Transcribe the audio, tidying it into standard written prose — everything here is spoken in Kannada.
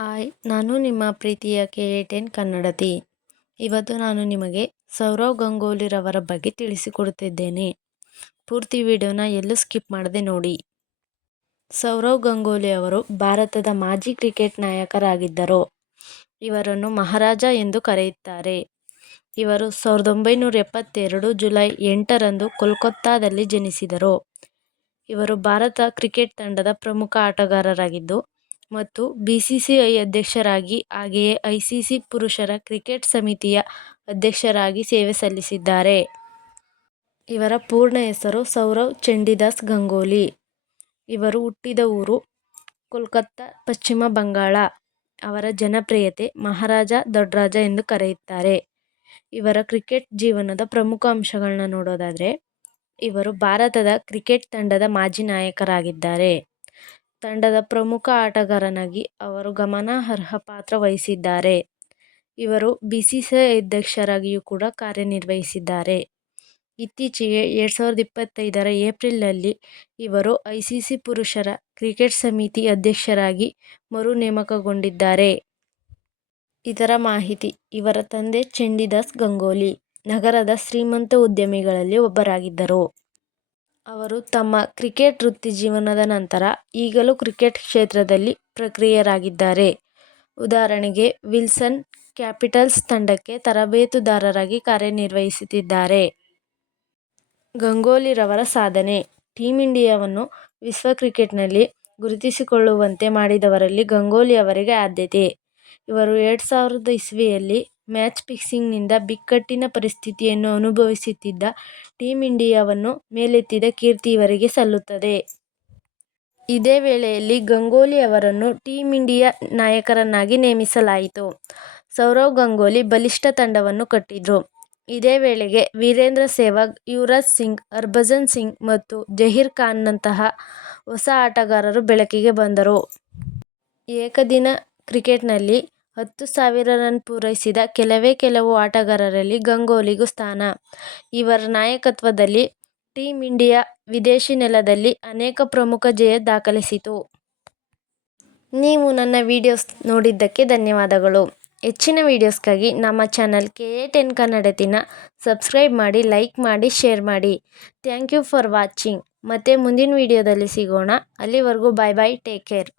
ಹಾಯ್, ನಾನು ನಿಮ್ಮ ಪ್ರೀತಿಯ KA10 ಕನ್ನಡತಿ. ಇವತ್ತು ನಾನು ನಿಮಗೆ ಸೌರವ್ ಗಂಗೂಲಿರವರ ಬಗ್ಗೆ ತಿಳಿಸಿಕೊಡುತ್ತಿದ್ದೇನೆ. ಪೂರ್ತಿ ವಿಡಿಯೋನ ಎಲ್ಲೂ ಸ್ಕಿಪ್ ಮಾಡದೆ ನೋಡಿ. ಸೌರವ್ ಗಂಗೂಲಿ ಅವರು ಭಾರತದ ಮಾಜಿ ಕ್ರಿಕೆಟ್ ನಾಯಕರಾಗಿದ್ದರು. ಇವರನ್ನು ಮಹಾರಾಜ ಎಂದು ಕರೆಯುತ್ತಾರೆ. ಇವರು 1972 ಜುಲೈ 8ರಂದು ಕೋಲ್ಕತ್ತಾದಲ್ಲಿ ಜನಿಸಿದರು. ಇವರು ಭಾರತ ಕ್ರಿಕೆಟ್ ತಂಡದ ಪ್ರಮುಖ ಆಟಗಾರರಾಗಿದ್ದು ಮತ್ತು BCCI ಅಧ್ಯಕ್ಷರಾಗಿ ಹಾಗೆಯೇ ICC ಪುರುಷರ ಕ್ರಿಕೆಟ್ ಸಮಿತಿಯ ಅಧ್ಯಕ್ಷರಾಗಿ ಸೇವೆ ಸಲ್ಲಿಸಿದ್ದಾರೆ. ಇವರ ಪೂರ್ಣ ಹೆಸರು ಸೌರವ್ ಚಂಡೀದಾಸ್ ಗಂಗೂಲಿ. ಇವರು ಹುಟ್ಟಿದ ಊರು ಕೋಲ್ಕತ್ತಾ, ಪಶ್ಚಿಮ ಬಂಗಾಳ. ಅವರ ಜನಪ್ರಿಯತೆ ಮಹಾರಾಜ, ದೊಡ್ಡರಾಜ ಎಂದು ಕರೆಯುತ್ತಾರೆ. ಇವರ ಕ್ರಿಕೆಟ್ ಜೀವನದ ಪ್ರಮುಖ ಅಂಶಗಳನ್ನ ನೋಡೋದಾದರೆ, ಇವರು ಭಾರತದ ಕ್ರಿಕೆಟ್ ತಂಡದ ಮಾಜಿ ನಾಯಕರಾಗಿದ್ದಾರೆ. ತಂಡದ ಪ್ರಮುಖ ಆಟಗಾರನಾಗಿ ಅವರು ಗಮನಾರ್ಹ ಪಾತ್ರ ವಹಿಸಿದ್ದಾರೆ. ಇವರು BCCI ಅಧ್ಯಕ್ಷರಾಗಿಯೂ ಕೂಡ ಕಾರ್ಯನಿರ್ವಹಿಸಿದ್ದಾರೆ. ಇತ್ತೀಚೆಗೆ 2025ರ ಏಪ್ರಿಲ್ನಲ್ಲಿ ಇವರು ICC ಪುರುಷರ ಕ್ರಿಕೆಟ್ ಸಮಿತಿ ಅಧ್ಯಕ್ಷರಾಗಿ ಮರು ನೇಮಕಗೊಂಡಿದ್ದಾರೆ. ಇದರ ಮಾಹಿತಿ. ಇವರ ತಂದೆ ಚಂಡೀದಾಸ್ ಗಂಗೂಲಿ ನಗರದ ಶ್ರೀಮಂತ ಉದ್ಯಮಿಗಳಲ್ಲಿ ಒಬ್ಬರಾಗಿದ್ದರು. ಅವರು ತಮ್ಮ ಕ್ರಿಕೆಟ್ ವೃತ್ತಿ ಜೀವನದ ನಂತರ ಈಗಲೂ ಕ್ರಿಕೆಟ್ ಕ್ಷೇತ್ರದಲ್ಲಿ ಸಕ್ರಿಯರಾಗಿದ್ದಾರೆ. ಉದಾಹರಣೆಗೆ ವಿಲ್ಸನ್ ಕ್ಯಾಪಿಟಲ್ಸ್ ತಂಡಕ್ಕೆ ತರಬೇತುದಾರರಾಗಿ ಕಾರ್ಯನಿರ್ವಹಿಸುತ್ತಿದ್ದಾರೆ. ಗಂಗೂಲಿರವರ ಸಾಧನೆ. ಟೀಮ್ ಇಂಡಿಯಾವನ್ನು ವಿಶ್ವ ಕ್ರಿಕೆಟ್ನಲ್ಲಿ ಗುರುತಿಸಿಕೊಳ್ಳುವಂತೆ ಮಾಡಿದವರಲ್ಲಿ ಗಂಗೂಲಿ ಅವರಿಗೆ ಆದ್ಯತೆ. ಇವರು 2000 ಇಸ್ವಿಯಲ್ಲಿ ಮ್ಯಾಚ್ ಫಿಕ್ಸಿಂಗ್ನಿಂದ ಬಿಕ್ಕಟ್ಟಿನ ಪರಿಸ್ಥಿತಿಯನ್ನು ಅನುಭವಿಸುತ್ತಿದ್ದ ಟೀಮ್ ಇಂಡಿಯಾವನ್ನು ಮೇಲೆತ್ತಿದ ಕೀರ್ತಿ ಇವರಿಗೆ ಸಲ್ಲುತ್ತದೆ. ಇದೇ ವೇಳೆಯಲ್ಲಿ ಗಂಗೂಲಿ ಅವರನ್ನು ಟೀಮ್ ಇಂಡಿಯಾ ನಾಯಕರನ್ನಾಗಿ ನೇಮಿಸಲಾಯಿತು. ಸೌರವ್ ಗಂಗೂಲಿ ಬಲಿಷ್ಠ ತಂಡವನ್ನು ಕಟ್ಟಿದ್ರು. ಇದೇ ವೇಳೆಗೆ ವೀರೇಂದ್ರ ಸೆಹ್ವಾಗ್, ಯುವರಾಜ್ ಸಿಂಗ್, ಹರ್ಭಜನ್ ಸಿಂಗ್ ಮತ್ತು ಜಹೀರ್ ಖಾನ್ನಂತಹ ಹೊಸ ಆಟಗಾರರು ಬೆಳಕಿಗೆ ಬಂದರು. ಏಕದಿನ ಕ್ರಿಕೆಟ್ನಲ್ಲಿ 10,000 ರನ್ ಪೂರೈಸಿದ ಕೆಲವು ಆಟಗಾರರಲ್ಲಿ ಗಂಗೂಲಿಗೂ ಸ್ಥಾನ. ಇವರ ನಾಯಕತ್ವದಲ್ಲಿ ಟೀಮ್ ಇಂಡಿಯಾ ವಿದೇಶಿ ನೆಲದಲ್ಲಿ ಅನೇಕ ಪ್ರಮುಖ ಜಯ ದಾಖಲಿಸಿತು. ನೀವು ನನ್ನ ವಿಡಿಯೋಸ್ ನೋಡಿದ್ದಕ್ಕೆ ಧನ್ಯವಾದಗಳು. ಹೆಚ್ಚಿನ ವಿಡಿಯೋಸ್ಗಾಗಿ ನಮ್ಮ ಚಾನಲ್ KA10 ಕನ್ನಡತಿನ ಸಬ್ಸ್ಕ್ರೈಬ್ ಮಾಡಿ, ಲೈಕ್ ಮಾಡಿ, ಶೇರ್ ಮಾಡಿ. Thank you for watching. ಮತ್ತೆ ಮುಂದಿನ ವಿಡಿಯೋದಲ್ಲಿ ಸಿಗೋಣ. ಅಲ್ಲಿವರೆಗೂ ಬಾಯ್ ಬಾಯ್, ಟೇಕ್ ಕೇರ್.